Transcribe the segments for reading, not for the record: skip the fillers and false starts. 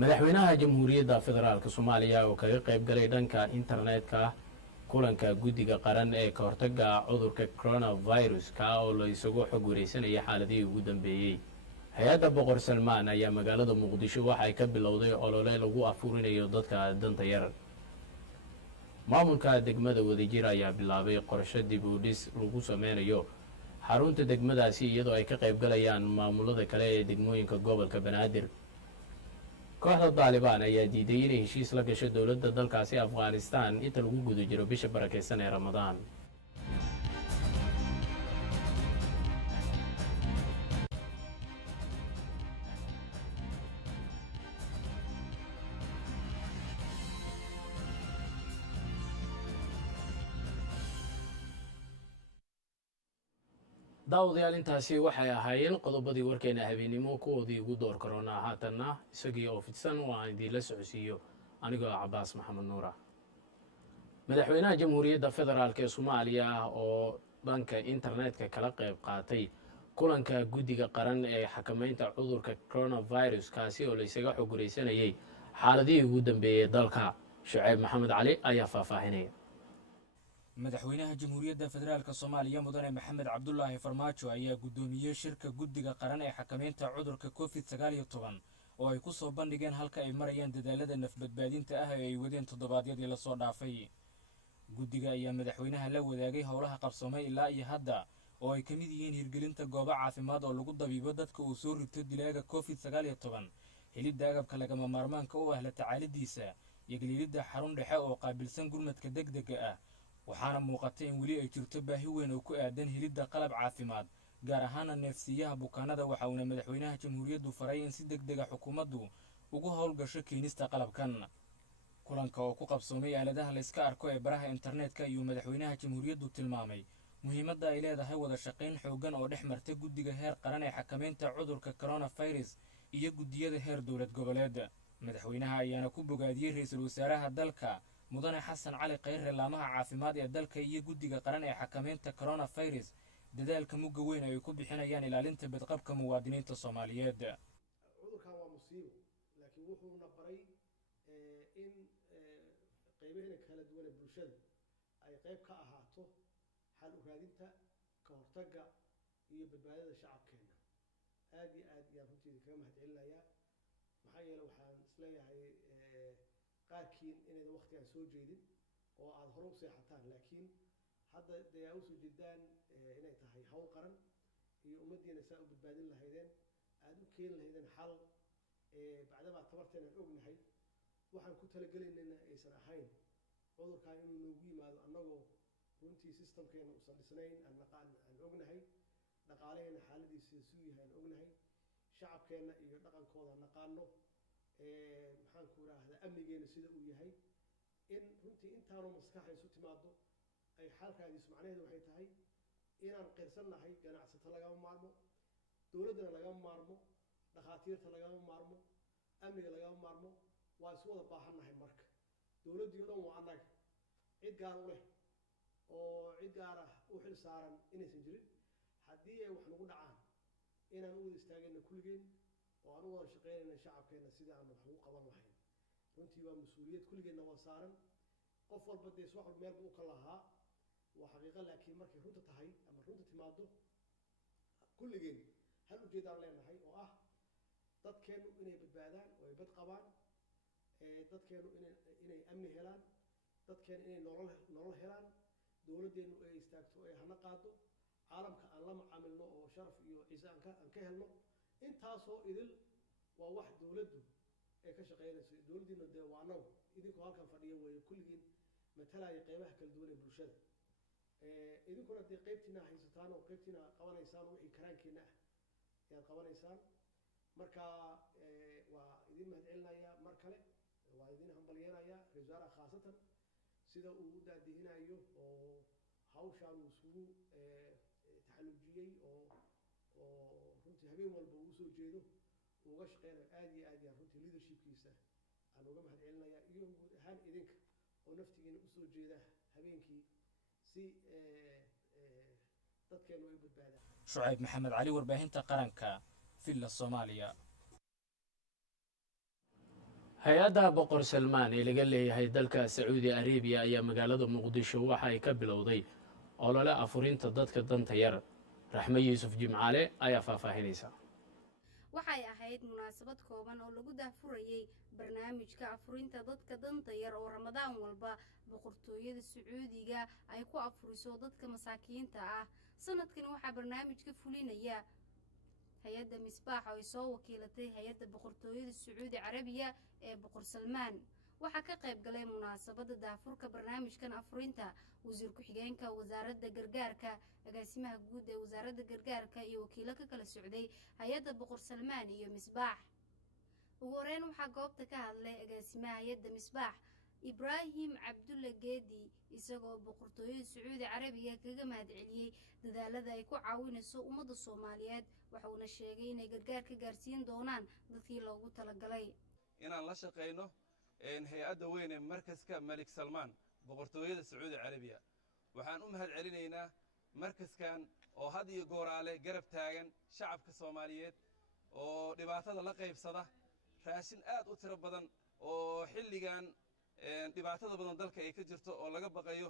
madaxweynaha jamhuuriyadda federaalka Soomaaliya oo kaga qayb galay dhanka internetka kulanka guddiga qaran ee ka hortagga cudurka coronavirus ka oo la isugu xog wareysanaya xaaladihii ugu dambeeyay. Hay'adda Boqor Salmaan ayaa magaalada Muqdisho waxa ay ka bilowday olole lagu afurinayo dadka danta yar. Maamulka degmada Wadajir ayaa bilaabay qorshe dib u dhis lagu sameynayo xarunta degmadaasi iyadoo ay ka qayb galayaan maamulada kale ee degmooyinka gobolka Banaadir. kooxda Taliban ayaa diiday inay heshiis la gasho dowladda dalkaasi Afghanistan inta lagu guda jiro bisha barakeysan ee Ramadaan. daawadayaal intaasi waxay ahaayeen qodobadii warkeena habeenimo kuwoodii ugu door korona haatanna isagii oo fidsan oo aan idin la socodsiiyo anigoo Cabbaas Maxamed Nuura. madaxweynaha jamhuuriyadda federaalka ee Soomaaliya oo dhanka internetka kala qayb qaatay kulanka guddiga qaran ee xakameynta cudurka coronavirus kaasi oo la isaga xog wareysanayay xaaladihii ugu dambeeyay dalka. Shucayb Maxamed Cali ayaa faahfaahinaya. madaxweynaha jamhuuriyadda federaalka Soomaaliya mudane Maxamed Cabdullaahi Farmaajo ayaa gudoomiyay shirka guddiga qaran ee xakameynta cudurka COVID-19 oo ay ku soo bandhigeen halka ay marayaan dadaalada nafbadbaadinta ah ee ay wadeen toddobaadyadii la soo dhaafay. guddiga ayaa madaxweynaha la wadaagay howlaha qabsoomay ilaa iyo hadda oo ay ka mid yihiin hirgelinta goobo caafimaad oo lagu dabiibo dadka uu soo rito dilaaga COVID-19, helidda agabka lagama maarmaanka u ah la tacaalidiisa iyo gelidda xarun dhexe oo qaabilsan gurmadka degdega ah. waxaana muuqatay in weli ay jirto baahi weyn oo ku aadan helidda qalab caafimaad gaar ahaan neefsiyaha bukaanada. waxa uuna madaxweynaha jamhuuriyaddu faray in si degdeg ah xukuumaddu ugu howlgasho keenista qalabkan. kulanka oo ku qabsoomay aaladaha la iska arko ee baraha internetka iyo madaxweynaha jamhuuriyaddu tilmaamay muhiimadda ay leedahay wada shaqayn xooggan oo dhex marta guddiga heer qaran ee xakameynta cudurka coronavirus iyo guddiyada heer dowlad goboleed. madaxweynaha ayaana ku bogaadiyey ra'iisul wasaaraha dalka mudane Xasan Cali Khayre laamaha caafimaad ee dalka iyo guddiga qaran ee xakameynta coronavirus dadaalka mugga weyn ay ku bixinayaan ilaalinta badqabka muwaadiniinta Soomaaliyeed. cudurkan waa musiibo laakiin wuxuuna baray in qaybaheena kala duwan ee bulshada ay qayb ka ahaato xal u raadinta ka hortagga iyo badbaadada shacabkeena. aad iyo aad ayaan runtii kaga mahadcelinayaa maxaa yeelay waxaan isleeyahay qaarkiin inaydan waqtigan soo jeedin oo aad hore u seexataan laakiin hadda dee aad usoo jeedaan inay tahay hawl qaran iyo ummaddiina saa u badbaadin lahaydeen aad u keeni lahaydeen xal bacdama tabarteena aan ognahay waxaan ku talagelaynayna aysan ahayn cudurkan inuu noogu yimaado annagoo runtii systemkeena uusan dhisnayn aan ognahay dhaqaalaheena xaaladiisa suu yahay aan ognahay shacabkeena iyo dhaqankooda naqaano maxaan ku raahdaa amnigeena sida uu yahay in runtii intaanu maskaxa isu timaado ay xalkaadiisu macnaheedu waxay tahay inaan qirsannahay ganacsato lagama maarmo, dowladdana lagama maarmo, dhakhaatiirta lagama maarmo, amniga lagama maarmo. waa isu wada baahannahay marka dowladdii oo dhan waa annaga cid gaar u leh oo cid gaar ah u xil saaran inaysan jirin. haddii ay wax nagu dhacaan inaan u wada istaagayna kulligeen oo aan u wada shaqaynayna shacabkeena sidii aan wax ugu qaban lahayn. runtii waa mas-uuliyad kulligeenna waa saaran. qof walba dee wax walba meel buu ka lahaa waa xaqiiqo laakiin markay runta tahay ama runta timaado kulligeen hal ujeedaan leenahay oo ah dadkeenu inay badbaadaan oo ay bad qabaan, dadkeenu inay amni helaan, dadkeenu inay nolol helaan, dowladdeenu ay istaagto ay hana qaado, caalamka aan la macaamilno oo sharaf iyo ciise aan ka helno. intaasoo idil waa wax dowladdu ay ka shaqaynayso. dowladdiina dee waa annagu idinkoo halkan fadhiya weeye kulligiin matalaya qaybaha kala duwan ee bulshada. idinkuna dee qaybtiina haysataan oo qaybtiina qabanaysaan wixii karaankeena ah ayaad qabanaysaan. marka waa idin mahadcelinayaa mar kale, waa idin hambalyeenayaa ra-iisul wasaaraha khaasatan sida uu u daadihinayo oo hawshaan uu isugu taxallujiyey oo runtii habeen walba uu soo jeedo uga shaqeynayo aad iyo aad yaan runtii leadershipkiisa aan uga mahadcelinayaa iyo guud ahaan idinka oo naftigiina usoo jeeda habeenkii si dadkeenu ay badbaadaan. Shucayb Maxamed Cali, warbaahinta qaranka, Villa Soomaaliya. hay-adda boqor salmaan ee laga leeyahay dalka sacuudi arabiya ayaa magaalada muqdisho waxa ay ka bilowday olole afurinta dadka danta yar. raxme yuusuf jimcaale ayaa faahfaahinaysa. waxay ahayd munaasabad kooban oo lagu daahfurayay barnaamijka afurinta dadka danta yar oo ramadaan walba boqortooyada sacuudiga ay ku afuriso dadka masaakiinta ah. sanadkan waxaa barnaamijka fulinaya hay-adda misbaax oo ay soo wakiilatay hay-adda boqortooyada sacuudi carabiya ee boqor salmaan. waxaa ka qayb galay munaasabada daafurka barnaamijkan afurinta wasiir ku-xigeenka wasaaradda gargaarka, agaasimaha guud ee wasaaradda gargaarka iyo wakiilo ka kala socday hay-adda boqor salmaan iyo misbaax. ugu horeyn waxaa goobta ka hadlay agaasimaha hay-adda misbaax ibraahim cabdulle geedi, isagoo boqortooyada sacuudi carabiga kaga mahadceliyey dadaalada ay ku caawinayso ummadda Soomaaliyeed. waxauna sheegay inay gargaar ka gaarsiin doonaan dadkii loogu talagalay inaan la shaqeyno hay-adda weyn ee markaska malik salmaan boqortooyada sacuudi carabiya. waxaan u mahadcelinaynaa markaskan oo had iyo gooraale garab taagan shacabka Soomaaliyeed oo dhibaatada la qaybsada raashin aad u tiro badan oo xilligan dhibaatada badan dalka ay ka jirto oo laga baqayo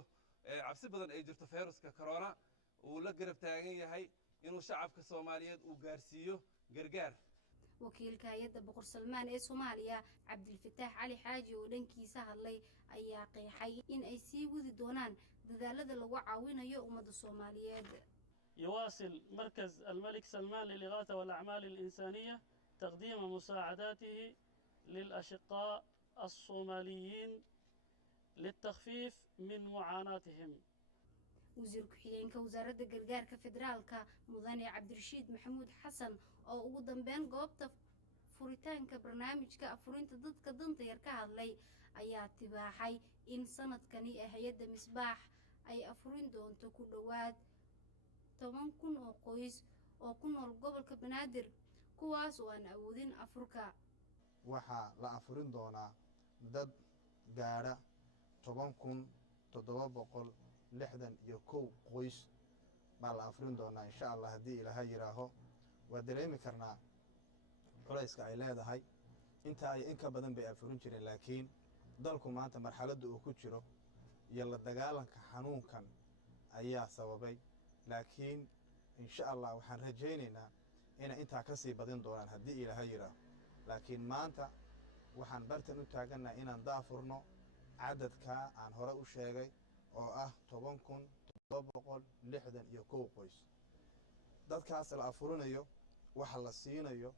cabsi badan ay jirto fayruska corona uu la garab taagan yahay inuu shacabka Soomaaliyeed uu gaarsiiyo gargaar. wakiilka hay-adda boqor salmaan ee Soomaaliya Cabdilfataax Cali Xaaji oo dhankiisa hadlay ayaa qeexay in ay sii wadi doonaan dadaalada lagu caawinayo ummadda Soomaaliyeed. يواصل مركز الملك سلمان للإغاثة والأعمال الإنسانية تقديم مساعداته للأشقاء الصوماليين للتخفيف من معاناتهم. wasiir ku-xigeenka wasaaradda gargaarka federaalka mudane cabdirashiid maxamuud xasan oo ugu dambeyn goobta furitaanka barnaamijka afurinta dadka danta yar ka hadlay ayaa tibaaxay in sanadkani ee hay-adda misbaax ay afurin doonto ku dhowaad 10,000 oo qoys oo ku nool gobolka banaadir kuwaas oo aan awoodin afurka. waxaa la afurin doonaa dad gaadha 10,761 qoys baa la afurin doonaa insha allah haddii ilaahay yidhaaho. waa dareemi karnaa culayska ay leedahay inta ay in ka badan bay afurin jireen, laakiin dalku maanta marxaladda uu ku jiro iyo la dagaalanka xanuunkan ayaa sababay. laakiin insha allah waxaan rajaynaynaa inay intaa ka sii badin doonaan haddii ilaahay yidhaaho. laakiin maanta waxaan bartan u taagannaha inaan daafurno cadadkaa aan hore u sheegay oo ah 10,761 qoys. dadkaas la afurinayo waxa la siinayo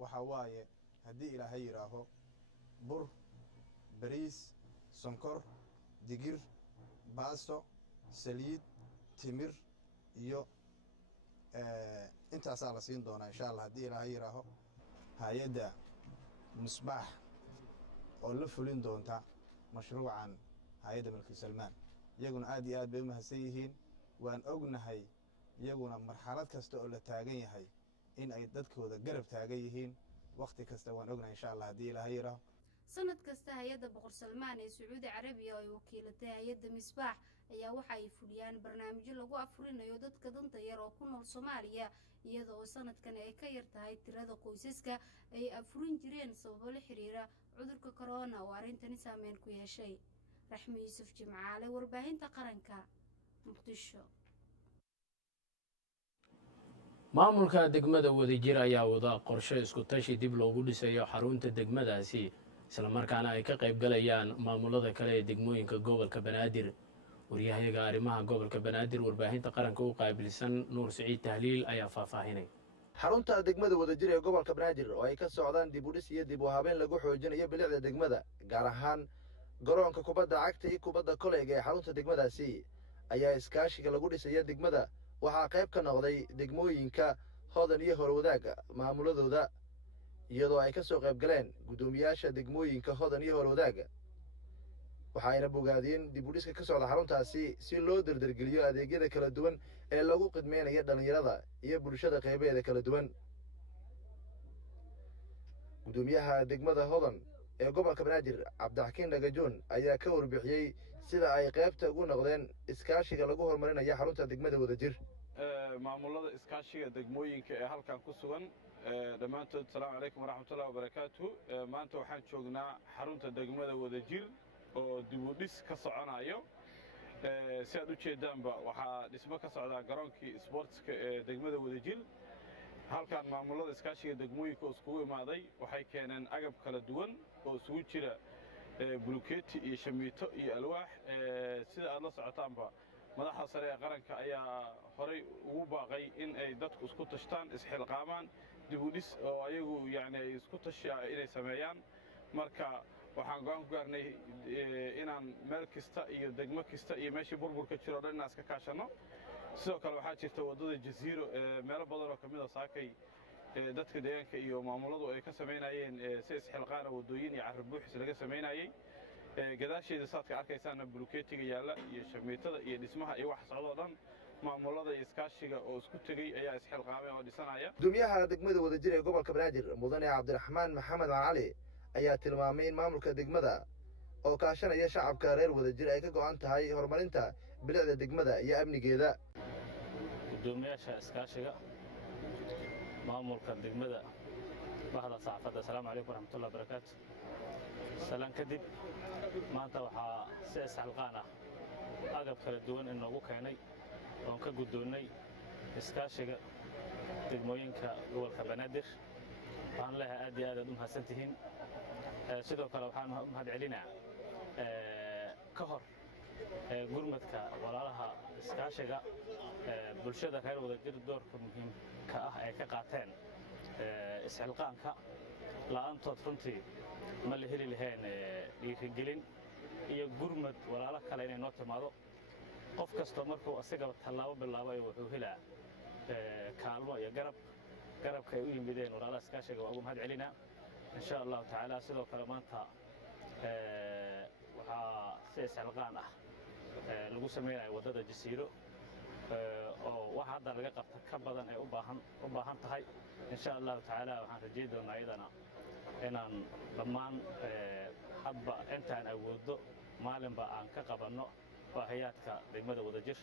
waxa waaye haddii ilaahay yidhaaho bur, bariis, sonkor, digir, baasto, saliid, timir iyo intaasaa la siin doonaa insha allah haddii ilaahay yidhaaho. hay-adda misbaax oo la fulin doonta mashruucan hay-adda malik salmaan iyaguna aad iyo aad bay u mahadsan yihiin. waan ognahay iyaguna marxalad kasta oo la taagan yahay in ay dadkooda garab taagan yihiin waqti kasta. waan ognahay insha allah haddii ilaahay yidhaaho. sanad kasta hay-adda boqor salmaan ee sacuudi carabiya oo ay wakiilatay hay-adda misbaax ayaa waxa ay fuliyaan barnaamijyo lagu afurinayo dadka danta yar oo ku nool Soomaaliya, iyada oo sanadkan ay ka yar tahay tirada qoysaska ay afurin jireen sababo la xiriira cudurka corona oo arrintani saameyn ku yeeshay. raxme yuusuf jimcaale, warbaahinta qaranka, Muqdisho. maamulka degmada wadajir ayaa wada qorshe isku tashi dib loogu dhisayo xarunta degmadaasi, isla markaana ay ka qayb galayaan maamulada kale ee degmooyinka gobolka banaadir. waryahayaga arrimaha gobolka banaadir warbaahinta qaranka u qaabilsan nuur siciid tahliil ayaa faahfaahinay. xarunta degmada wadajir ee gobolka banaadir oo ay ka socdaan dib u dhis iyo dib u habeyn lagu xoojinayo bilicda degmada, gaar ahaan garoonka kubadda cagta iyo kubadda koleyga ee xarunta degmadaasi, ayaa iskaashiga lagu dhisaya degmada waxaa qayb ka noqday degmooyinka Hodan iyo Howlwadaaga maamuladooda, iyadoo ay ka soo qayb galeen guddoomiyaasha degmooyinka Hodan iyo Howlwadaaga. waxayna bogaadeen dib u dhiska ka socda xaruntaasi si loo dardargeliyo adeegyada kala duwan ee lagu qidmeynayo dhalinyarada iyo bulshada qaybaheeda kala duwan. gudoomiyaha degmada hodan ee gobolka banaadir cabdixakiin dhagajoon ayaa ka warbixiyey sida ay qaybta ugu noqdeen iskaashiga lagu horumarinayo xarunta degmada wadajir maamulada iskaashiga degmooyinka ee halkan ku sugan dhammaantood asalaamu calaykum waraxmatullahi wabarakaatu maanta waxaan joognaa xarunta degmada wadajir oo dib u dhis ka soconayo si aad u jeedaanba waxaa dhismo ka socdaa garoonkii sportska ee degmada wadajir halkan maamulada iskaashiga degmooyinka oo iskugu imaaday waxay keeneen agab kala duwan oo isugu jira bulukeeti iyo shamiito iyo alwaax sida aad la socotaanba madaxda sare ee qaranka ayaa horay ugu baaqay in ay dadku isku tashtaan isxilqaamaan dib u dhis oo ayagu yani ay isku tashiya inay sameeyaan marka waxaan go'aan ku gaarnay inaan meel kasta iyo degmo kasta iyo meeshii burburka jiro dhan inaan iska kaashanno sidoo kale waxaa jirta waddada jasiiro meelo badan oo ka mid a saakay dadka deegaanka iyo maamuladu ay ka samaynayeen si isxilqaana waddooyin iyo carri buuxis laga samaynayey gadaasheeda saadka arkaysaana bulukeetiga yaalla iyo shamiitada iyo dhismaha iyo wax socdoo dhan maamulada iyo iskaashiga oo isku tegey ayaa isxilqaamay oo dhisanaya gudoomiyaha degmada wadajir ee gobolka banaadir mudane cabdiraxmaan maxamed cali ayaa tilmaamay in maamulka degmada oo kaashanaya shacabka reer wadajir ay ka go'an tahay horumarinta bilicda degmada iyo amnigeeda gudoomiyaasha iskaashiga maamulka degmada bahda saxaafadda asalaamu calaykum waraxmatullahi wabarakaatu salaan kadib maanta waxaa si isxilqaan ah agab kala duwan inoogu keenay oon ka guddoonnay iskaashiga degmooyinka gobolka banaadir waxaan leeyahay aad iyo aad u mahadsan tihiin sidoo kale waxaan u mahad celinaa ka hor gurmadka walaalaha iskaashiga bulshada reer wadajir doorka muhiimka ah ay ka qaateen isxilqaanka la'aantood runtii ma la heli lahayn dhiirigelin iyo gurmad walaalo kale inay noo timaado qof kastoo markuu asigaba tallaabo bilaabayo wuxuu helaa kaalmo iyo garabka ay u yimideen walaalaha iskaashiga waa ugu mahad celinaa insha allahu tacaala sidoo kale maanta waxaa si isxilqaan ah lagu samaynayo waddada jasiiro oo wax hadda laga qabta ka badan ay u baahan tahay insha allahu tacaala waxaan rajayn doonaa iyadana inaan dhammaan hadba intaan awooddo maalinba aan ka qabanno baahiyaadka degmada wadajir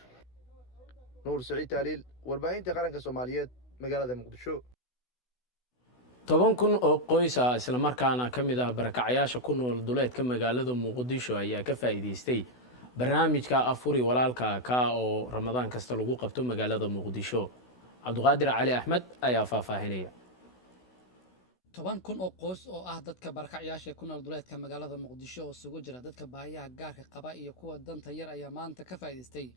nuur saciid taaliil warbaahinta qaranka soomaaliyeed magaalada muqdisho 10,000 oo qoys ah islamarkaana ka mid ah barakacayaasha ku nool duleedka magaalada muqdisho ayaa ka faa'iidaystay barnaamijka afuri walaalka ka oo ramadaan kasta lagu qabto magaalada muqdisho cabduqaadir cali axmed ayaa faahfaahinaya 10,000 oo qoys oo ah dadka barakacayaasha ku nool duleedka magaalada muqdisho oo isugu jira dadka baahiyaha gaarka qaba iyo kuwa danta yar ayaa maanta ka faa'iidaystay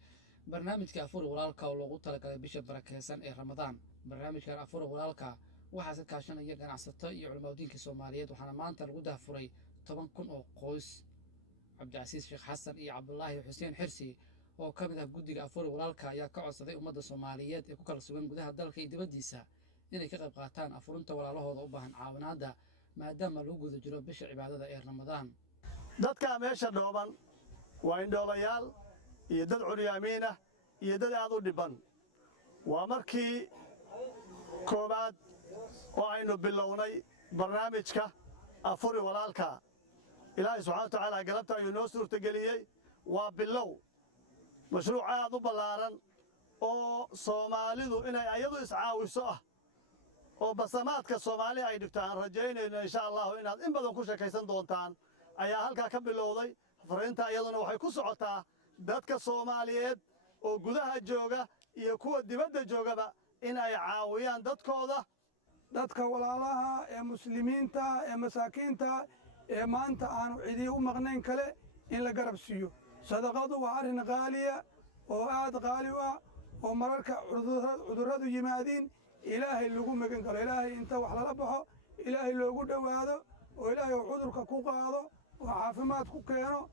barnaamijka afuri walaalka oo loogu talagalay bisha barakeysan ee ramadaan barnaamijkan afuri walaalka waxaa ka kaashanaya ganacsato iyo culimadiinka Soomaaliyeed waxaana maanta lagu dahfuray 10,000 oo qoys cabdicasiis sheekh xasan iyo cabdullaahi xuseen xirsi oo ka mid ah guddiga afuri walaalka ayaa ka codsaday ummadda Soomaaliyeed ee ku kala sugan gudaha dalka iyo dibaddiisa inay ka qayb qaataan afurinta walaalahooda u baahan caawinaadda maadaama lagu guda jiro bisha cibaadada ee ramadaan dadka meesha dhooban waa indhoolayaal iyo dad curyaamiin ah iyo dad aad u dhiban waa markii koobaad oo aynu bilownay barnaamijka afuri walaalka ilaahay subxaana wa tacaala galabta ayuu noo suurtageliyey waa bilow mashruuc aad u ballaaran oo soomaalidu inay ayadu iscaawiso ah oo basamaadka Soomaaliya ay dhigto aan rajaynayno insha Allah inaad in badan ku sheekaysan doontaan ayaa halka ka bilowday fariinta iyaduna waxay ku socotaa dadka Soomaaliyeed oo gudaha jooga iyo kuwa dibadda joogaba in ay caawiyaan dadkooda dadka walaalaha ee muslimiinta ee masaakiinta ee maanta aanu cidi u maqnayn kale in la garab siiyo sadaqadu waa arrin qaaliya oo aad qaali u ah oo mararka cudurradu yimaadiin ilaahay lagu magan galo ilaahay inta wax lala baxo ilaahay loogu dhowaado oo ilaahay cudurka ku qaado oo caafimaad ku keeno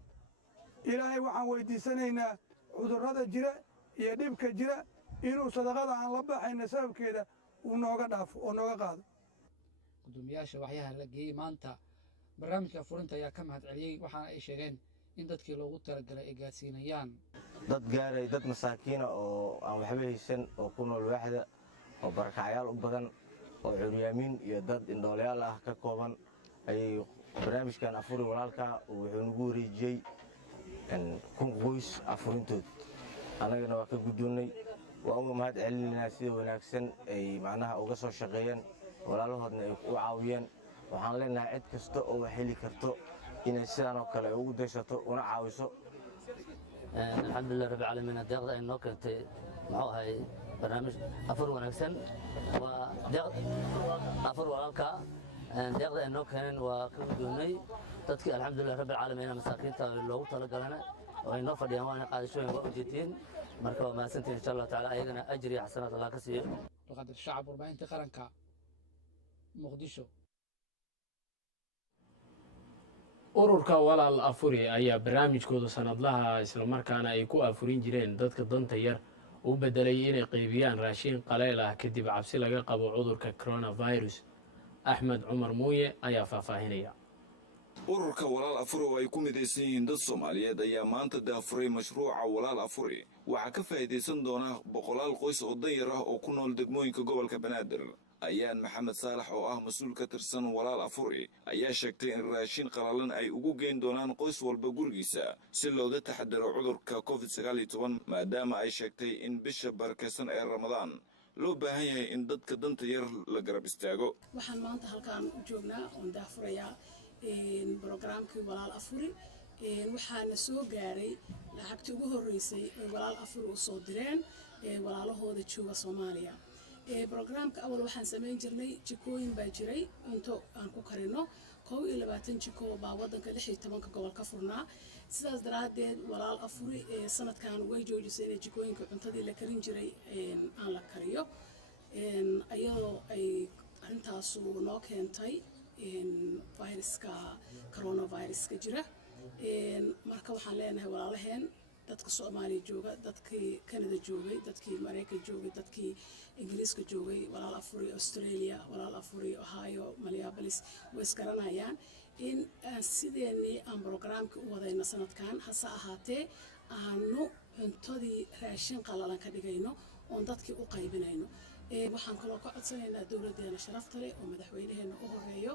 ilaahay waxaan weydiisanaynaa cudurrada jira iyo dhibka jira inuu sadaqada aan la baxayna sababkeeda uu nooga dhaafo oo nooga qaado gudoomiyaasha waxyaha la geeyey maanta barnaamijka furinta ayaa ka mahad celiyey waxaana ay sheegeen in dadkii loogu talagalay ay gaarsiinayaan dad gaaray dad masaakiina oo aan waxba haysan oo ku nool waaxda oo barakacayaal u badan oo curyaamiin iyo dad indhoolayaal ah ka kooban ayay barnaamijkan afuri walaalka wuxuu nagu wareejiyey 1,000 qoys afurintood annagana waa ka guddoonnay waa uga mahad celinaynaa sida wanaagsan ay macnaha uga soo shaqeeyeen walaalahoodna ay u caawiyeen waxaan leenahay cid kasta oo wax heli karto inay sidaan oo kale ugu daysato una caawiso alxamdulilah rabbi caalamiin deeqda ay noo keentay muxuu ahay barnaamij afur wanaagsan waa afur walaalka deeqda ay noo keeneen waa ka guddoonnay dadkii alxamdulilah rabbi caalamiin masaakiinta loogu talagalana oo ay noo fadhiyaan waana qaadashooyin waa ujeedtiin marka waa mahadsantiin insha allah tacaala ayagana ajri iyo xasanaad allah ka siiyo waqadir shacab warbaahinta qaranka muqdisho ururka walaal afuri ayaa barnaamijkooda sanadlaha islamarkaana ay ku afurin jireen dadka danta yar u bedelay inay qaybiyaan raashin qaleyl ah kadib cabsi laga qabo cudurka coronavirus axmed cumar muuye ayaa faahfaahinaya ururka walaal afuri oo ay ku midaysan yihiin dad soomaaliyeed ayaa maanta daafuray mashruuca walaal afuri waxaa ka faa'iidaysan doona boqolaal qoys oo dan yar ah oo ku nool degmooyinka gobolka banaadir ayaan maxamed saalax oo ah mas-uul ka tirsan walaal afuri ayaa sheegtay in raashin qalalan ay ugu geyn doonaan qoys walba gurigiisa si looga taxadaro cudurka covid-19 maadaama ay sheegtay in bisha barakaysan ee ramadaan loo baahan yahay in dadka danta yar la garab istaago waxaan maanta halkaan u joognaa oon daafurayaa brogramkii walaal afuri waxaana soo gaaray lacagtii ugu horreysay ee walaal afuri u soo direen walaalahooda jooga soomaaliya brogramka awal waxaan samayn jirnay jikooyin baa jiray cunto aan ku karino 22 jiko baa wadanka 16 gobol ka furnaa sidaas daraaddeed walaal afuri sanadkan way joojisay inay jikooyinka cuntadii la karin jiray aan la kariyo ayadoo ay arrintaasu noo keentay viruska coronaviruska jira marka waxaan leenahay walaalaheen dadka Soomaaliya jooga dadkii Canada joogay dadkii Mareykanka joogay dadkii Ingiriiska joogay walaal afuri Australia walaal afuri Ohio Minneapolis way iskaranayaan in sideenii aan brogramka u wadayna sanadkan hase ahaatee aanu cuntadii raashin qalalan ka dhigayno oon dadkii u qaybinayno waxaan kaloo ka codsanaynaa dowladdeena sharafta leh oo madaxweynaheena u horeeyo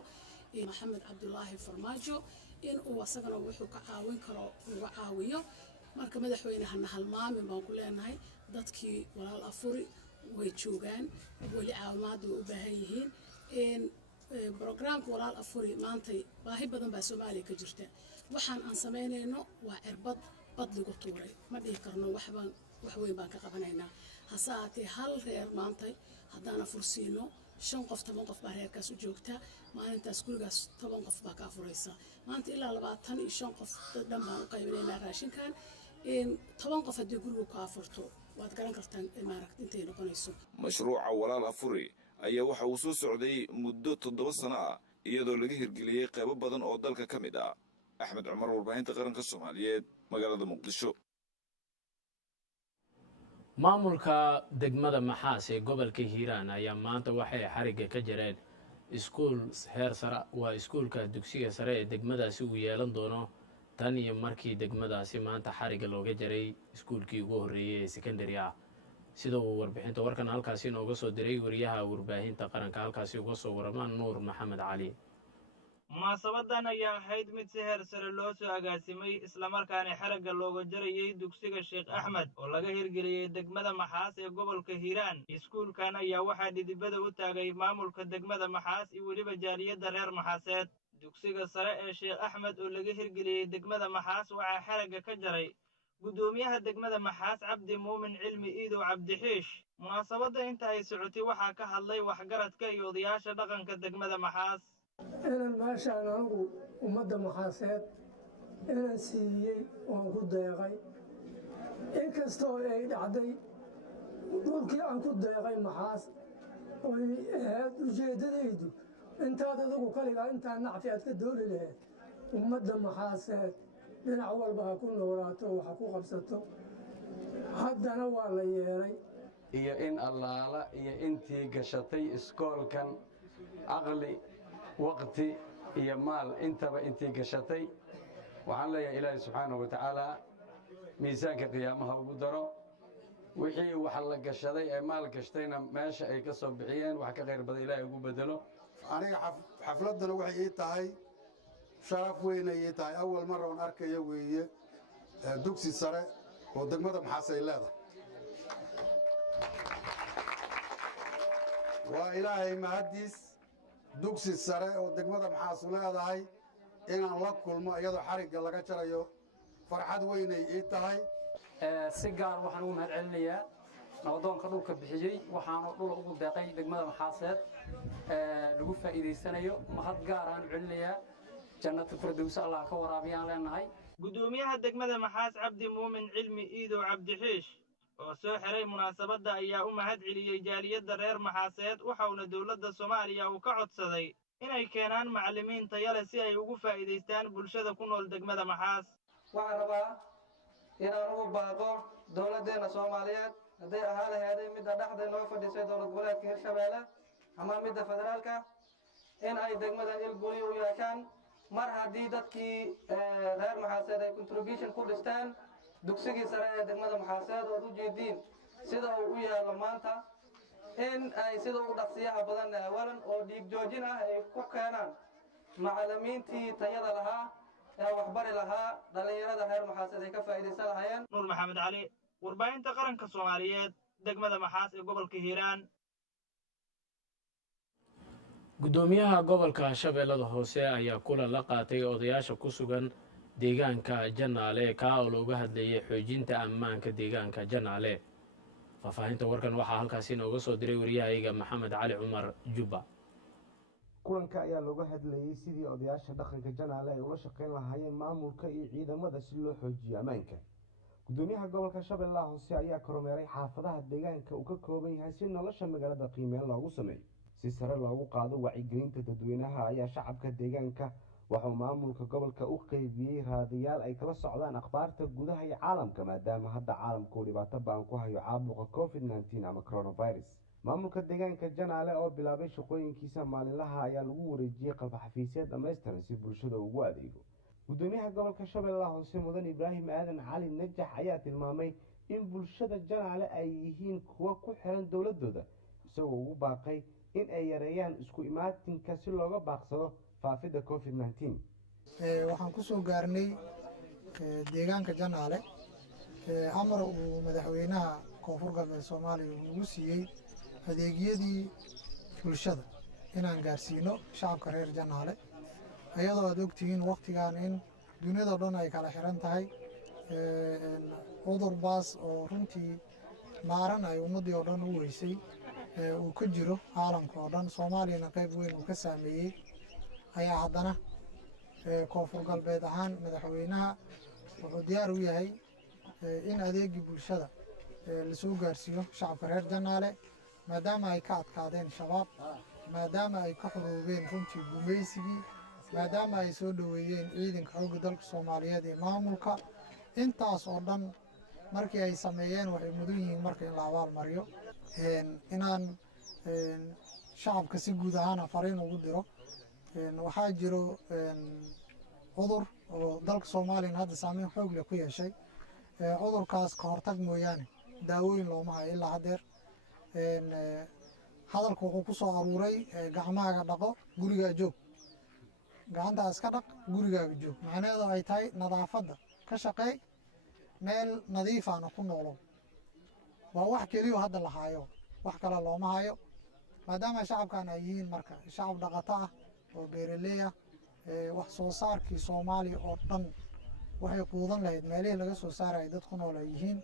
maxamed cabdulaahi farmaajo in uu asagana wuxuu ka caawin karo uga caawiyo marka madaxweynahana halmaamin baan ku leenahay dadkii walaal afuri way joogaan weli caawimaad way u baahan yihiin brogramka walaal afuri maantay baahi badan baa Soomaaliya ka jirta waxaan aan sameynayno waa cirbad bad lagu tuuray ma dhihi karno wax weyn baan ka qabanaynaa hase ahaatee hal reer maantay haddaan afursiino 5 qof 10 qof baa reerkaas u joogta maalintaas gurigaas 10 qof baa ka afuraysa maanta ilaa 25 qof dhan baan u qaybinaynaa raashinkan 10 qof haddii gurigu ka afurto waad garan kartaan maaragtay intay noqonayso mashruuca walaal afuri ayaa waxa uu soo socday muddo 7 sano ah iyadoo laga hirgeliyey qaybo badan oo dalka ka mid ah axmed cumar warbaahinta qaranka Soomaaliyeed magaalada Muqdisho maamulka degmada maxaas ee gobolka hiiraan ayaa maanta waxay xariga ka jareen iskuul heer sare waa iskuulka dugsiga sare ee degmadaasi uu yeelan doono tan iyo markii degmadaasi maanta xariga looga jaray iskuulkii ugu horreeyay ee secondary ah sida uu warbixinta warkan halkaasi inooga soo diray wariyaha warbaahinta qaranka halkaasi uga soo waramaan nuur maxamed cali munaasabadan ayaa ahayd mid si heer sare loo soo agaasimay islamarkaana xaragga looga jarayay dugsiga sheekh axmed oo laga hirgeliyey degmada maxaas ee gobolka hiiraan iskuulkan ayaa waxaa dhidibada u taagay maamulka degmada maxaas iyo weliba jaaliyadda reer maxaaseed dugsiga sare ee sheekh axmed oo laga hirgeliyey degmada maxaas waxaa xaragga ka jaray gudoomiyaha degmada maxaas cabdi muumin cilmi iidow cabdixiish munaasabadda inta ay socotay waxaa ka hadlay waxgaradka iyo odayaasha dhaqanka degmada maxaas inaan meeshaan anigu ummadda maxaaseed inaan siiyey oon ku deeqay inkastoo ay dhacday dhulkii aan ku deeqay maxaas oy ahayd ujeeddadaydu intaad adigu kaligaa intaa nacfi aad ka dooni lahayd ummadda maxaaseed dhinac walba ha ku noolaato wax ku qabsato haddana waa la yeelay iyo in allaala iyo intii gashatay iskoolkan caqli waqti iyo maal intaba intii gashatay waxaan leeyahay ilaahay subxaanahu wa tacaala miisaanka qiyaamaha ugu daro wixii wax la gashaday ee maal gashtayna meesha ay ka soo bixiyeen wax ka khayr badan ilaahay ugu bedelo aniga xafladana waxay ii tahay sharaf weyn ay ii tahay awal mar oon arkaya weeye dugsi sare oo degmada maxaas ay leedahay waa ilaahay mahadiis dugsi sare oo degmada maxaas leedahay inaan la kulmo iyadoo xarigga laga jarayo farxad weynay ii tahay si gaar waxaan ugu mahad celinayaa nabadoonka dhulka bixiyey waxaanu dhul ugu deeqay degmada maxaaseed lagu faa'iidaysanayo mahad gaar aan u celinayaa jannatu firdowsi allah ka waraabiyaan leenahay gudoomiyaha degmada maxaas cabdi muumin cilmi iidow cabdixiish oo soo xiray munaasabadda ayaa u mahad celiyey jaaliyadda reer maxaaseed waxauna dowladda soomaaliya uu ka codsaday inay keenaan macallimiin tayo leh si ay ugu faa'iidaystaan bulshada ku nool degmada maxaas waxaan rabaa inaan ugu baaqo dowladdeena soomaaliyeed hadday ahaa laheeday midda dhexda noo fadhisay dowlad goboleedka hirshabeelle ama midda federaalka in ay degmadan ilguli u yeeshaan mar haddii dadkii reer maxaaseed ay contribution ku dhisteen dugsigii sare ee degmada maxaaseed ood u jeediin sida uu u yaallo maanta in ay sida ugu dhaqsiyaha badan awalan oo dhiig joojin ah ay ku keenaan macallimiintii tayada lahaa ee waxbari lahaa dhallinyarada reer maxaaseed ay ka faa'iidaysan lahaayeen nuur maxamed cali warbaahinta qaranka soomaaliyeed degmada maxaas ee gobolka hiiraan gudoomiyaha gobolka shabeellada hoose ayaa kulan la qaatay odayaasha ku sugan deegaanka janaale kaa oo looga hadlayay xoojinta ammaanka deegaanka janaale faahfaahinta warkan waxaa halkaasi inooga soo diray waryahayga maxamed cali cumar jubba kulanka ayaa looga hadlayay sidii odayaasha dhaqanka janaale ay ula shaqayn lahaayeen maamulka iyo ciidamada si loo xoojiyo ammaanka gudoomiyaha gobolka shabeellaha hoose ayaa kormeeray xaafadaha deegaanka uu ka kooban yahay si nolosha magaalada qiimeyn loogu sameeyo si sare loogu qaado wacyigelinta dadweynaha ayaa shacabka deegaanka waxuu maamulka gobolka u qeybiyey raadiyaal ay kala socdaan akhbaarta gudaha iyo caalamka maadaama hadda caalamku uu dhibaato baan ku hayo caabuqa covid-19 ama coronavirus maamulka deegaanka janaale oo bilaabay shaqooyinkiisa maalinlaha ayaa lagu wareejiyey qalbaxafiisyeed dhammaystiran si bulshada ugu adeego gudoomiyaha gobolka shabeellaha hoose mudan ibraahim aadan cali najax ayaa tilmaamay in bulshada janaale ay yihiin kuwa ku xiran dowladooda isagoo ugu baaqay in ay yareeyaan isku imaatinka si looga baaqsado faafidda covid-19 waxaan ku soo gaarnay deegaanka janaale amar uu madaxweynaha koonfur galbeed soomaaliya uu nagu siiyey adeegyadii bulshada inaan gaarsiino shacabka reer janaale iyadoo aad ogtihiin wakhtigan in duniyadao dhan ay kala xiran tahay cudur baas oo runtii maaran ay ummaddii oo dhan u weysay uu ka jiro caalamka oo dhan soomaaliyana qayb weyn uu ka saameeyey ayaa haddana koonfur galbeed ahaan madaxweynaha wuxuu diyaar u yahay in adeegii bulshada lasoo gaarsiiyo shacabka reer janaale maadaama ay ka adkaadeen shabaab maadaama ay ka xuruubeen runtii gumaysigii maadaama ay soo dhoweeyeen ciidanka xoogga dalka soomaaliyeed ee maamulka intaas oo dhan markii ay sameeyeen waxay mudan yihiin marka in la abaal mariyo inaan shacabka si guud ahaana fariin ugu diro waxaa jiro cudur oo dalka soomaaliyana hadda saameyn xoog leh ku yeeshay cudurkaas ka hortag mooyaane daawooyin looma hayo ilaa haddeer hadalka wuxuu ku soo aruuray gacmahaaga dhaqo gurigaa joog gacantaas ka dhaq gurigaaga joog macnaheedu ay tahay nadaafadda ka shaqeey meel nadiifaana ku noolo waa wax keliyo hadda la haayo wax kale looma hayo maadaama shacabkan ay yihiin marka shacab dhaqato ah oo beeraley ah wax soo saarkii soomaaliya oo dhan waxay quudan lahayd meelihii laga soo saaraya dad ku nool ay yihiin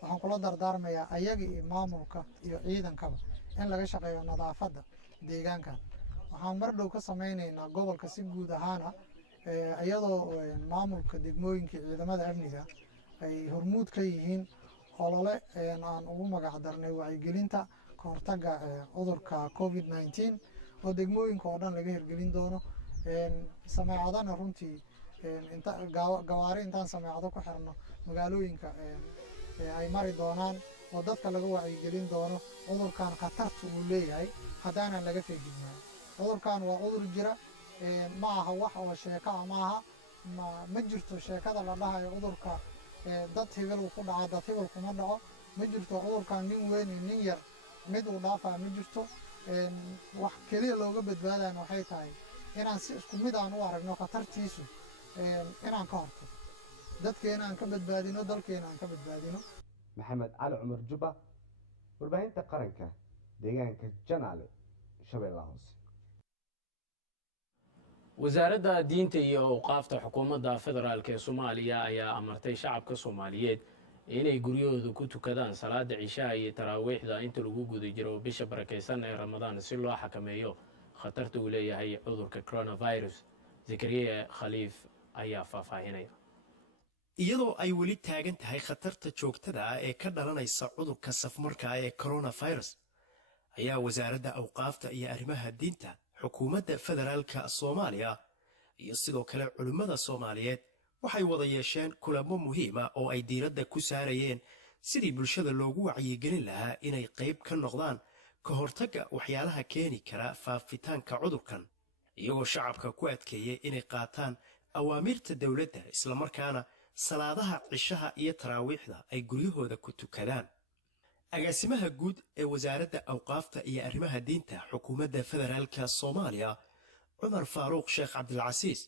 waxaan kula dardaarmayaa ayaga iyo maamulka iyo ciidankaba in laga shaqeeyo nadaafadda deegaankan waxaan mar dhow ka samaynaynaa gobolka si guud ahaana iyadoo maamulka degmooyinka ciidamada amniga ay hormuud ka yihiin olole aan ugu magac darnay wacyigelinta ka hortagga cudurka covid-19 oo degmooyinka oo dhan laga hirgelin doono sameecadana runtii gawaari intaan sameecado ku xirno magaalooyinka ay mari doonaan oo dadka laga wacyigelin doono cudurkan khatarta uu leeyahay haddaanan laga feejignaan cudurkan waa cudur jira ma aha wax oo sheeko ah maaha ma jirto sheekada la dhahayo cudurka dad hebel uu ku dhaca dad hebel kuma dhaco ma jirto cudurkan nin weyn iyo nin yar mid uu dhaafaa ma jirto wax keliya looga badbaadaan waxay tahay inaan si isku mid aan u aragno khatartiisu inaan ka hortagno dadkeena aan ka badbaadino dalkeena aan ka badbaadino maxamed cali cumar juba warbaahinta qaranka deegaanka janaale shabeellaha hoose wasaaradda diinta iyo awqaafta xukuumadda federaalk ee soomaaliya ayaa amartay shacabka soomaaliyeed inay guryahooda ku tukadaan salaada cishaha iyo taraawiixda inta lagu guda jiro bisha barakaysan ee ramadaan si loo xakameeyo khatarta uu leeyahay cudurka coronavirus. zakariya khaliif ayaa faahfaahinaya. iyadoo ay weli taagan tahay khatarta joogtada ah ee ka dhalanaysa cudurka safmarka ee coronavirus ayaa wasaaradda awqaafta iyo arrimaha diinta xukuumadda federaalka soomaaliya iyo sidoo kale culimmada soomaaliyeed waxay wada yeesheen kulamo muhiima oo ay diiradda ku saarayeen sidii bulshada loogu wacyigelin lahaa inay qayb ka noqdaan ka hortagga waxyaalaha keeni kara faafitaanka cudurkan iyagoo shacabka ku adkeeyey inay qaataan awaamirta dowladda islamarkaana salaadaha cishaha iyo taraawiixda ay guryahooda ku tukadaan. agaasimaha guud ee wasaaradda awqaafta iyo arrimaha diinta xukuumadda federaalka soomaaliya cumar faaruuq sheekh cabdilcasiis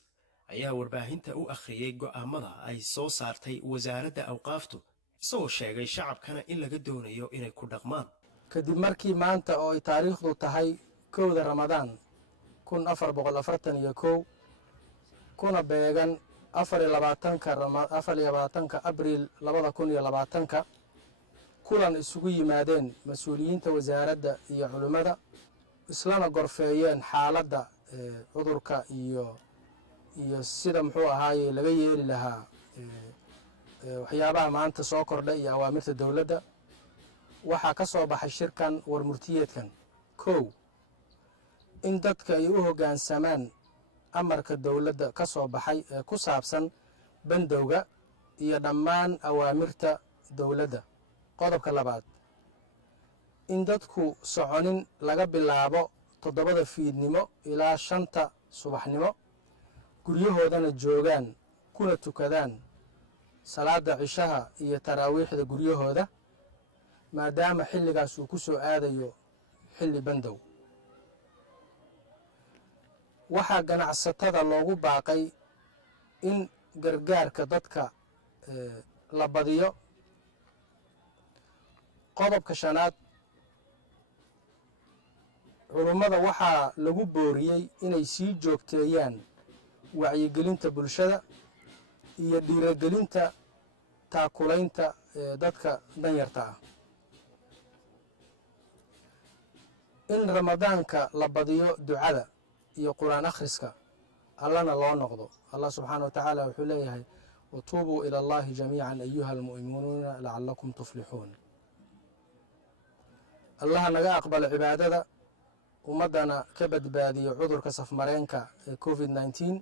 ayaa warbaahinta u akhriyey go'aamada ay soo saartay wasaaradda awqaaftu isagoo sheegay shacabkana in laga doonayo inay ku dhaqmaan. kadib markii maanta oo ay taariikhdu tahay 1 ramadaan 1441 kuna beegan 24 abriil 2020 kulan isugu yimaadeen mas-uuliyiinta wasaaradda iyo culimmada islana gorfeeyeen xaaladda cudurka iyo sida muxuu ahaaye laga yeeli lahaa waxyaabaha maanta soo kordha iyo awaamirta dowladda waxaa ka soo baxay shirkan warmurtiyeedkan 1 in dadka ay u hoggaansamaan amarka dowladda ka soo baxay ee ku saabsan bandowga iyo dhammaan awaamirta dowladda. qodobka 2 in dadku soconin laga bilaabo 7 fiidnimo ilaa 5 subaxnimo guryahoodana joogaan kuna tukadaan salaada cishaha iyo taraawiixda guryahooda maadaama xilligaas uu ku soo aadayo xilli bandow. waxaa ganacsatada loogu baaqay in gargaarka dadka la badiyo. qodobka 5 culummada waxaa lagu booriyey inay sii joogteeyaan wacyigelinta bulshada iyo dhiiragelinta taakulaynta dadka danyarta ah. in ramadaanka la badiyo ducada iyo qur'aan akhriska allana loo noqdo. allah subxaana wa tacaala wuxuu leeyahay watuubuu ila allahi jamiican ayuha almu'minuuna lacallakum tuflixuun. allaha naga aqbalo cibaadada ummaddana ka badbaadiyo cudurka safmareenka ee covid-19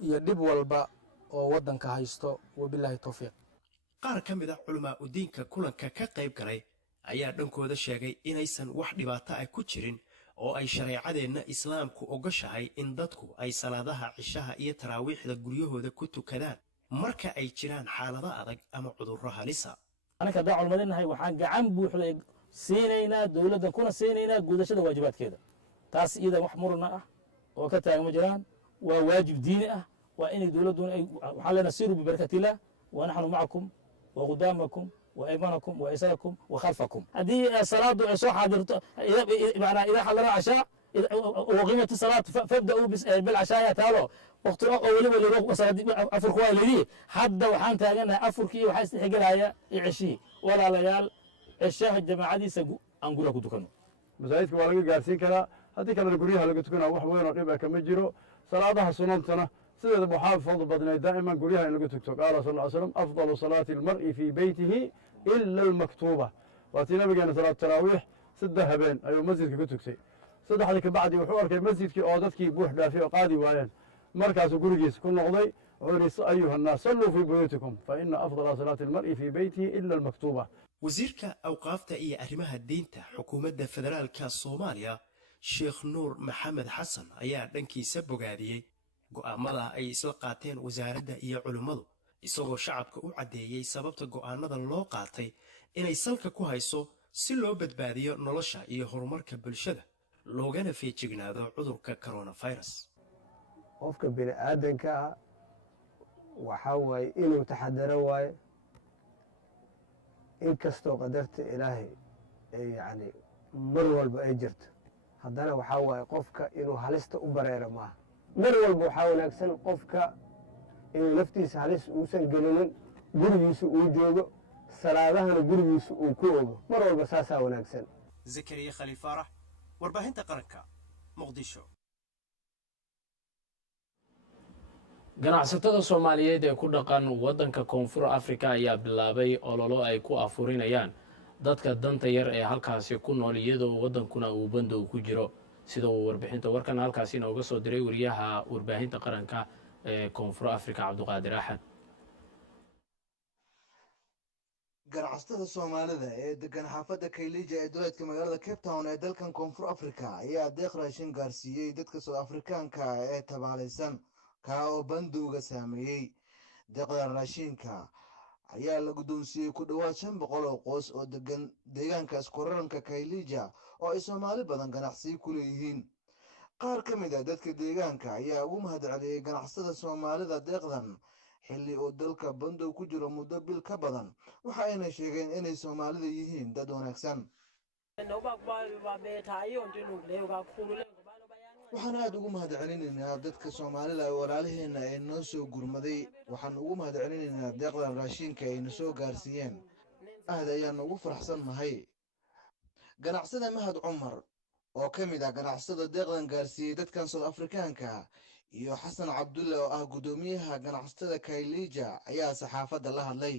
iyo dhib walba oo waddanka haysto. wabilaahi towfiiq. qaar ka mid ah culamaa u diinka kulanka ka qayb galay ayaa dhankooda sheegay inaysan wax dhibaato ah ku jirin oo ay shareecadeenna islaamku ogashahay in dadku ay salaadaha cishaha iyo taraawiixda guryahooda ku tukadaan marka ay jiraan xaalado adag ama cudurro halisa. anaka haddaan culmadinahay waxaan gacan buuxda siinaynaa dowladda kuna siinaynaa gudashada waajibaadkeeda. taas iyada wax murna ah oo ka taagan ma jiraan. waa waajib diini ah. waa inay dowladduna waxaan leenahay siruu bibarakatillah wa naxnu macakum wa qudaamakum wa aymanakum wa aysarakum wa khalfakum. haddii salaadu ay soo xaadirto macnaa idaa xadara cashaa وقيمة الصلاة فابدأوا بالعشاء تالو وقت ولي أفرك والدي حتى وحان تاجنا أفركي وحاس حجلايا يعشي ولا ليال الشاه الجماعة دي سجوا أنقول لك تكنوا. مساعدك والله جالسين كذا هذيك أنا الجريها اللي تكون واحد وين ربع كم جرو صلاة سنتنا سيد أبو حافظ بدنا دائما جريها اللي تكتب قال صلى الله عليه وسلم أفضل صلاة المرء في بيته إلا المكتوبة واتينا بقينا صلاة التراويح سدها بين أيوة مسجد كتبسي صدح لك بعدي وحوار كي مسجد كي أودتك بوح دافي وقادي وين مركز قريس كل نقضي عريس أيها الناس صلوا في بيوتكم فإن أفضل صلاة المرء في بيته إلا المكتوبة. wasiirka awqaafta iyo arrimaha diinta xukuumadda federaalka Soomaaliya Sheekh Nuur Maxamed Xasan ayaa dhankiisa bogaadiyey go'aamada ay isla qaateen wasaaradda iyo culimmadu isagoo shacabka u cadeeyay sababta go'aanada loo qaatay inay salka ku hayso si loo badbaadiyo nolosha iyo horumarka bulshada loogana feejignaado cudurka coronavirus. qofka bini'aadanka ah waxaa waaye inuu taxadaro waaye inkastoo qadarta ilaahay yacni mar walba ay jirto haddana waxaa waaye qofka inuu halista u bareero maaha mar walba waxaa wanaagsan qofka inuu laftiisa halis uusan gelinin gurigiisa uu joogo salaadahana gurigiisa uu ku ogo mar walba saasaa wanaagsan. zakariya khaliif faarax warbaahinta qaranka muqdisho. ganacsatada Soomaaliyeed ee ku dhaqan waddanka Koonfur Afrika ayaa bilaabay ololo ay ku afurinayaan dadka danta yar ee halkaasi ku nool iyadoo waddankuna uu bandow ku jiro sida uu warbixinta warkan halkaasi inooga soo diray wariyaha warbaahinta qaranka ee Koonfur Afrika Cabduqaadir Axad. ganacsatada Soomaalida ee degan xaafadda Kaylija ee dowladka magaalada Cape Town ee dalkan Koonfur Afrika ayaa deeq raashin gaarsiiyey dadka South Afrikaanka ee tabaalaysan ka oo bandowga saameeyay. deeqda raashinka ayaa la guddoonsiiyey ku dhowaad 500 oo qoys oo degan deegaanka iskuraranka Kaylija oo ay Soomaali badan ganacsi ku leeyihiin. qaar ka mid ah dadka deegaanka ayaa ugu mahadceliyay ganacsatada Soomaalida deeqdan xilli uu dalka bandow ku jiro muddo bil ka badan waxa ayna sheegeen inay Soomaalida yihiin dad wanaagsan. waxaan aad ugu mahadcelinaynaa dadka Soomaalida ee walaalaheena ee noo soo gurmaday waxaan ugu mahadcelinaynaa deeqda raashinka ay soo gaarsiiyeen aad ayaan ugu faraxsanahay. ganacsada Mahad Cumar oo ka mid ah ganacsada deeqdan gaarsiiyey dadkan South Afrikaanka iyo Xasan Cabdulle oo ah gudoomiyaha ganacsatada Kaylija ayaa saxaafadda la hadlay.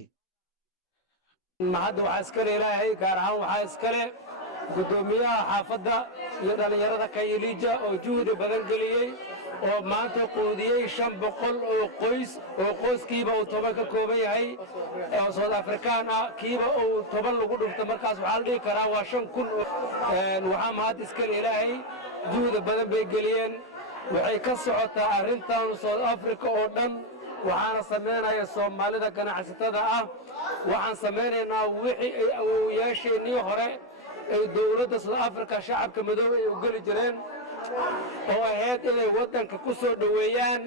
mahad waxaa iskale ilaahay gaar ahaan waxaa iskale gudoomiyaha xaafadda iyo dhalinyarada Kaylija oo juhdi badan geliyey oo maanta quudiyey 500 oo qoys oo qoyskiiba uu 10 ka kooban yahay oo South African ah kiiba uu 10 lagu dhufto markaas waxaa la dhihi karaa waa 5,000 waxaa mahad iskale ilaahay juhdi badan bay geliyeen. waxay ka socotaa arrintan South Africa oo dhan waxaana sameynaya Soomaalida ganacsatada ah waxaan sameynaynaa wixii ay awoowayaasheenii hore ay dowladda South Africa shacabka madow ay u geli jireen oo ahayd inay waddanka ku soo dhoweeyaan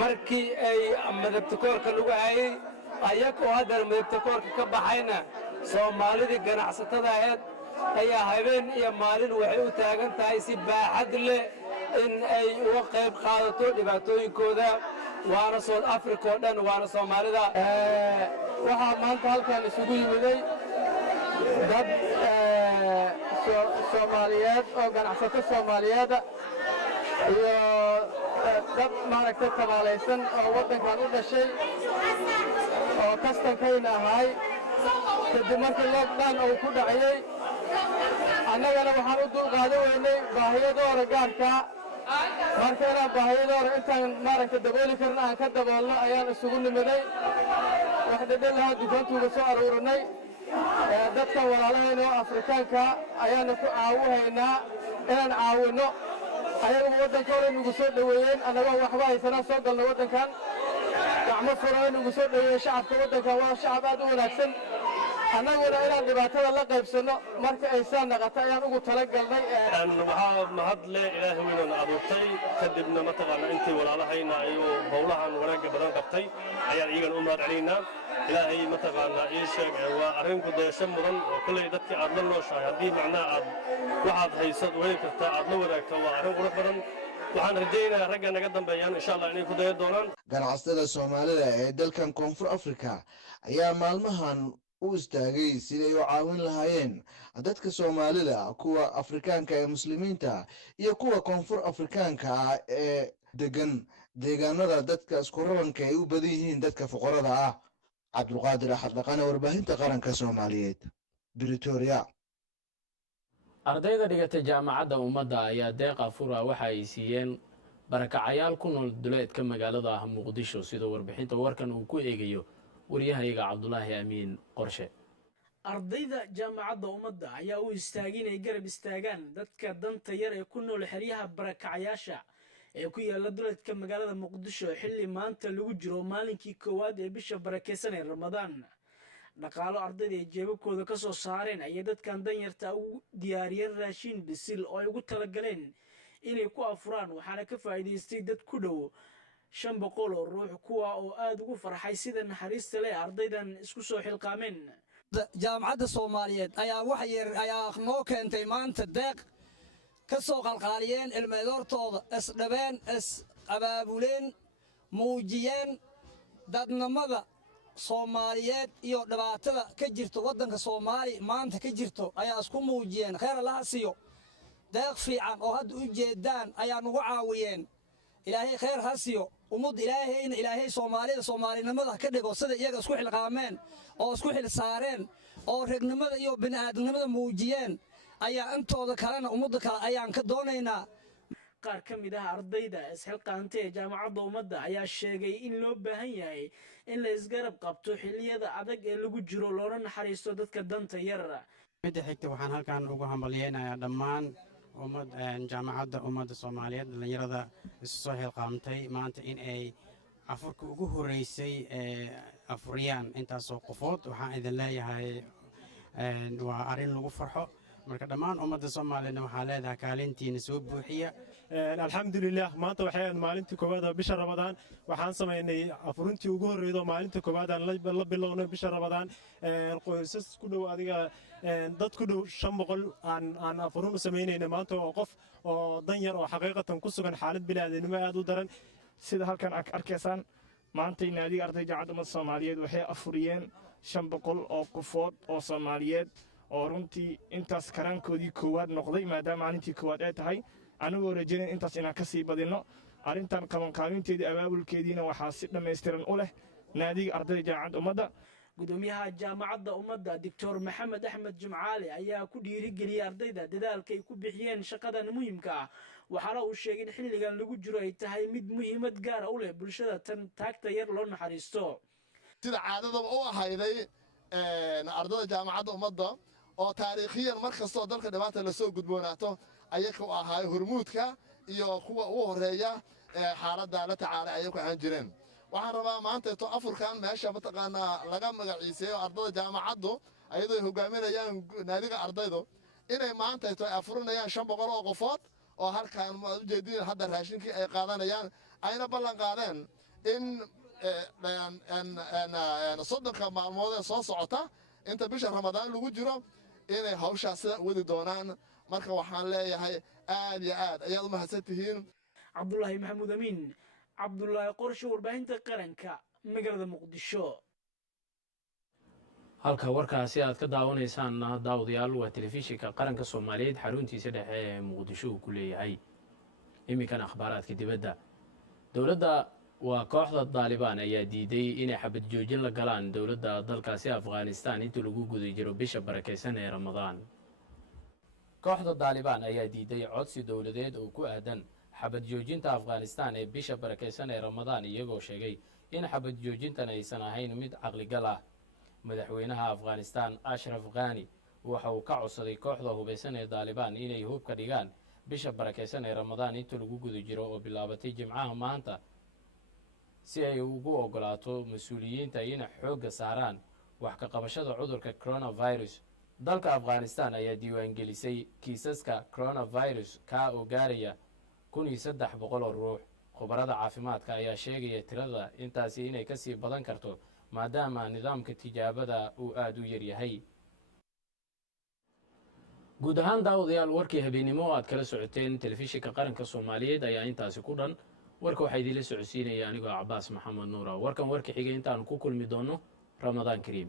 markii ay madabtakoorka lagu hayay ayaga oo haddana madabtakoorka ka baxayna Soomaalidii ganacsatada ahayd ayaa habeen iyo maalin waxay u taagan tahay si baaxad leh in ay uga qayb qaadato dhibaatooyinkooda waana South Africa oo dhan waana Soomaalida. waxaa maanta halkan isugu yimiday dad Soomaaliyeed oo ganacsato Soomaaliyeed iyo dad maaragtay tabaalaysan oo waddankan u dhashay oo kastankayna ahay kadib markii lockdown uu ku dhacayay annagana waxaan u dulqaadan weynay baahiyadooda gaarka marka inaan baahiyadooda intaan maaragtay dabooli karna aan ka daboolno ayaan isugu nimiday wax dhedhelaha dukaantuuga soo aruurinay dadka walaalahayna oo Afrikaanka ayaana ku caawinaynaa inaan caawino ayagu waddankooda nagu soo dhoweeyeen annagoo waxba haysanaa soo galno waddankan gacmo furan nagu soo dhoweeyey shacabka waddankan waa shacab aad u wanaagsan annaguna inaan dhibaatada la qaybsanno marka ay saa naqato ayaan ugu talagalnay. waxaa mahad leh ilaahay weynana abuurtay kadibna mataqaana intii walaalahayna ayuu howlahan wanaagga badan qabtay ayaan iyagana u mahad celinaynaa. ilaahay mataqaana ii sheeg waa arrin ku dayasho mudan oo kulley dadkii aad la nooshahay haddii macnaha aad waxaad haysad weyn kartaa aad la wadaagto waa arrin qurux badan. waxaan rajaynayaa ragga naga dambeeyaan insha allah inay ku dayan doonaan. ganacsatada Soomaalida ee dalkan Koonfur Afrika ayaa maalmahan u istaagay sidii u caawin lahaayeen dadka Soomaalida kuwa Afrikaanka ee muslimiinta iyo kuwa Koonfur Afrikaanka ee degan deegaanada dadka isku raranka ay u badan yihiin dadka fuqarada ah. Cabdulqaadir Axad Dhaqane warbaahinta qaranka Soomaaliyeed Pretoria. ardayda dhigata jaamacadda ummadda ayaa deeq afura waxa ay siiyeen barakacayaal ku nool duleedka magaalada Muqdisho sida warbixinta warkan uu ku eegayo wariyahayga Cabdulaahi Amiin Qorshe. ardayda jaamacadda ummadda ayaa u istaagay inay garab istaagaan dadka danta yar ee ku nool xeryaha barakacayaasha ee ku yaala duleedka magaalada Muqdisho xilli maanta lagu jiro maalinkii koowaad ee bisha barakeysan ee Ramadaan. dhaqaalo ardayda ay jeebabkooda ka soo saareen ayay dadkan danyarta ugu diyaariyeen raashin bisil oo ay ugu talagaleen inay ku afuraan waxaana ka faa'iidaystay dad ku dhow 500 oo ruux kuwa oo aad ugu farxay sida naxariista leh ardaydan isku soo xilqaameen jaamacadda Soomaaliyeed ayaa noo keentay maanta deeq ka soo qalqaaliyeen ilmeedoortooda isdhabeen is abaabuleen muujiyeen dadnimada Soomaaliyeed iyo dhibaatada ka jirto waddanka Soomaali maanta ka jirto ayaa isku muujiyeen khayr Allah siiyo deeq fiican oo hadda u jeedaan ayaa nagu caawiyeen ilaahay khayr ha siiyo umad ilaahay Soomaalinimada ka dhigo sida iyaga isku xilqaameen oo isku xil saareen oo regnimada iyo bini'aadanimada muujiyeen ayaa intooda kalena ummadda kale ayaan ka doonaynaa qaar ka mid ah ardayda isxilqaantay ee jaamacadda ummadda ayaa sheegay in loo baahan yahay in la isgarab qabto xilliyada adag ee lagu jiro loona naxariisto dadka danta yar midda xigta waxaan halkan ugu hambaliyeynayaa dhammaan jaamacadda ummadda Soomaaliyeed dhalinyarada isu soo xilqaamtay maanta in ay afurka ugu horeysay afuriyaan intaasoo qofood waxaan idin leeyahay waa arrin lagu farxo marka dhammaan ummadda Soomaaliyeedna waxaa leedahay kaalintiina soo buuxiya alxamdulilah maanta waxay ahayd maalintii koowaad bisha Ramadaan waxaan sameynay afurintii ugu horreeyay maalintii koowaad aan la bilownay bisha Ramadaan qoysas ku dhow adiga dad ku dhow 500 aan afurin sameynayna maanta oo qof oo dan yar oo xaqiiqatan ku sugan xaalad bini'aadanimo aad u daran sida halkan arkaysaan maanta naadiga ardayda jaamacadda Soomaaliyeed waxay afuriyeen 500 oo qofood oo Soomaaliyeed oo runtii intaas karaankoodii koowaad noqday maadaama maalintii koowaad ay tahay anagoo rajaynay intaas inaan ka sii badino arrintan qabanqaabinteedii abaabulkeediina waxaa si dhammaystiran u leh naadiga ardayda jaamacadda ummadda gudoomiyaha jaamacadda ummadda Dr. Maxamed Axmed Jimcaale ayaa ku dhiirigeliyay ardayda dadaalka ay ku bixiyeen shaqadan muhiimka ah waxaana uu sheegay in xilligan lagu jiro ay tahay mid muhiimad gaar ah u leh bulshada tan taagta yar loo naxariisto sida caadadaba u ahayday ardayda jaamacadda ummadda oo taariikhiyan markastoo dalka dhibaata la soo gudboonaato ayaga u ahaay hormuudka iyo kuwa ugu horeeya xaaladda la tacaalay ayagu ahaan jireen waxaan rabaa maanta to afurkan meesha mataqaanaa laga magaciiseeyo ardayda jaamacaddu ayadoo ay hogaaminayaan naadiga ardaydu inay maanta to afurinayaan 500 oo qofood oo halkan ma ujeedin hadda raashinkii ay qaadanayaan ayna ballan qaadeen in soddonka maalmood ee soo socota inta bisha Ramadaan lagu jiro inay hawshaas sida wadi doonaan marka waxaan leeyahay aad iyo aad ayaad u mahadsantihiin Cabdullaahi Maxamuud Amiin Cabdullaahi Qorshe warbaahinta qaranka magaalada Muqdisho halka warkaasi aad ka daawanaysaan daawadayaal waa telefishinka qaranka Soomaaliyeed xaruntiisa dhexe ee Muqdisho uu ku leeyahay iminkana akhbaaraadka dibadda dowladda waa kooxda Taliban ayaa diiday inay xabad joojin la galaan dowladda dalkaasi Afghanistan inta lagu guda jiro bisha barakeysan ee Ramadaan kooxda Taliban ayaa diiday codsi dowladeed oo ku aadan xabad joojinta Afghanistan ee bisha barakeysan ee Ramadaan iyagoo sheegay in xabad joojintan aysan ahayn mid caqli gal ah madaxweynaha Afghanistan Ashraf Ghani waxa uu ka codsaday kooxda hubeysan ee Taliban inay hub ka dhigaan bisha barakeysan ee Ramadaan inta lagu guda jiro oo bilaabatay Jimcaha maanta si ay ugu ogolaato mas'uuliyiinta in xoogga saaraan wax ka qabashada cudurka coronavirus dalka Afghanistan ayaa diiwaan gelisay kiisaska coronavirus ka oo gaaraya 1300 ruux khubarada caafimaadka ayaa sheegaya tirada intaasi inay ka sii badan karto maadaama nidaamka tijaabada uu aad u yar yahay guud ahaan daawadayaal warkii habeenimo aad kala socoteen telefishinka qaranka Soomaaliyeed ayaa intaasi ku dhan warka waxaa idinla socodsiinaya anigoo Cabbaas Maxamed Nuura warkan warka xigay intaan ku kulmi doono Ramadaan Kariim